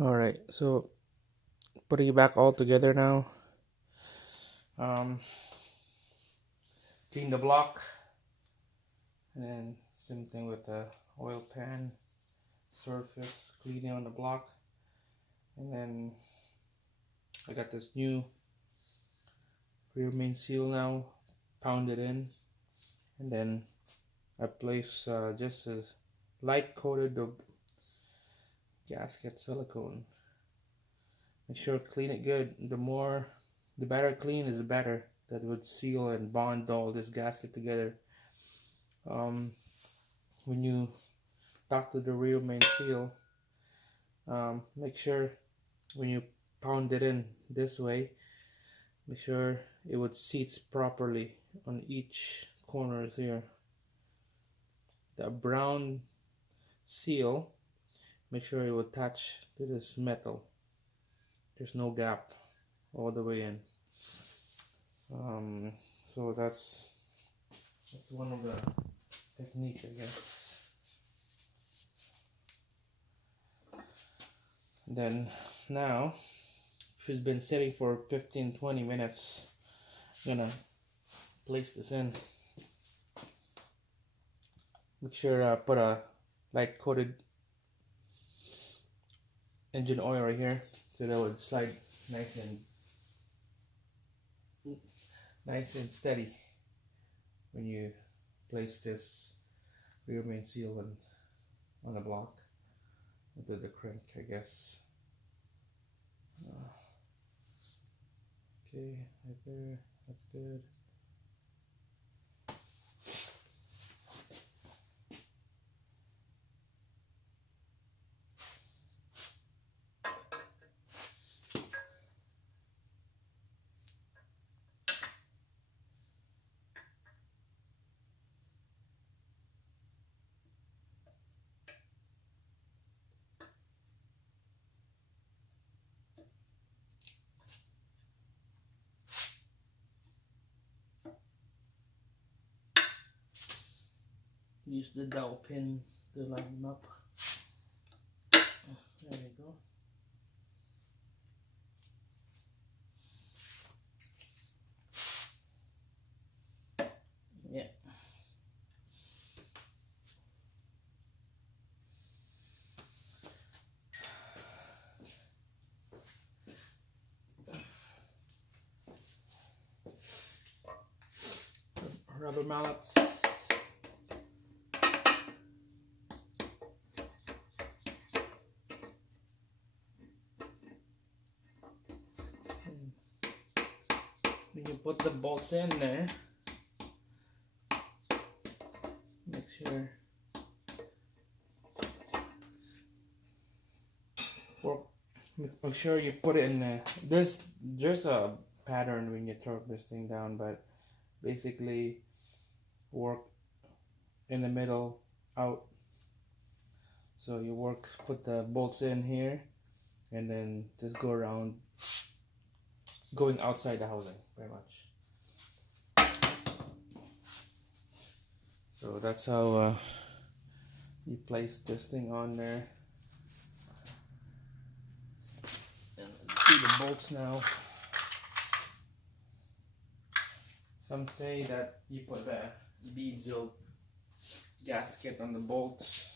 Alright, so putting it back all together now. Clean the block, and then same thing with the oil pan surface cleaning on the block. And then I got this new rear main seal now, pounded in, and then I place just a light coated of gasket silicone. Make sure to clean it good. The better clean is the better. That would seal and bond all this gasket together. When you talk to the rear main seal, make sure when you pound it in this way, make sure it would seat properly on each corners here. The brown seal, make sure it will attach to this metal. There's no gap all the way in. So that's one of the techniques, I guess. Then now, if it's been sitting for 15-20 minutes, I'm gonna place this in. Make sure I put a light coated engine oil right here, so that would slide nice and steady when you place this rear main seal on the block into the crank, I guess. Okay, right there, that's good. Use the dowel pin to line them up. There you go. Yeah. Rubber mallets. When you put the bolts in there, make sure make sure you put it in there. There's a pattern when you throw this thing down, but basically work in the middle out. So you put the bolts in here, and then just go around, going outside the housing, pretty much. So that's how you place this thing on there. And let's see the bolts now. Some say that you put the beads of gasket on the bolts.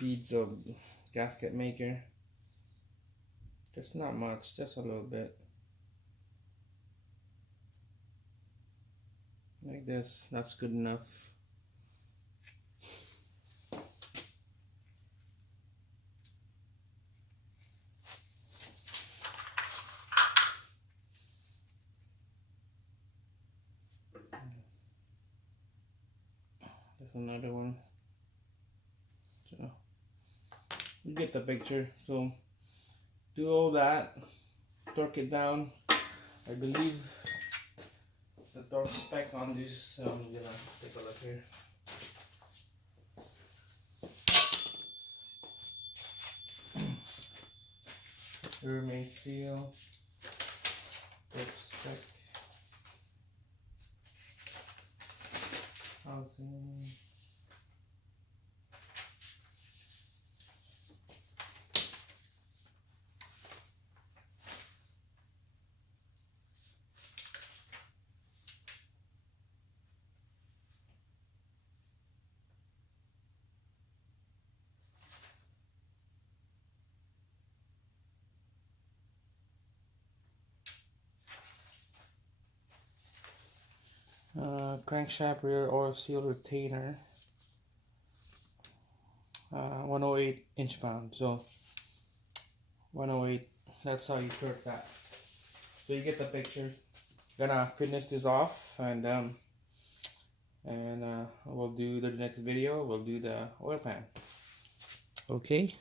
Beads of gasket maker. Just not much, just a little bit. Like this, that's good enough. There's another one. So you get the picture. So do all that, torque it down. I believe the torque spec on this, I'm gonna take a look here. Rear main seal, torque spec, housing. crankshaft rear oil seal retainer, 108 inch-pound. So 108, that's how you torque that. So you get the picture. Gonna finish this off, and we'll do the next video. We'll do the oil pan. Okay.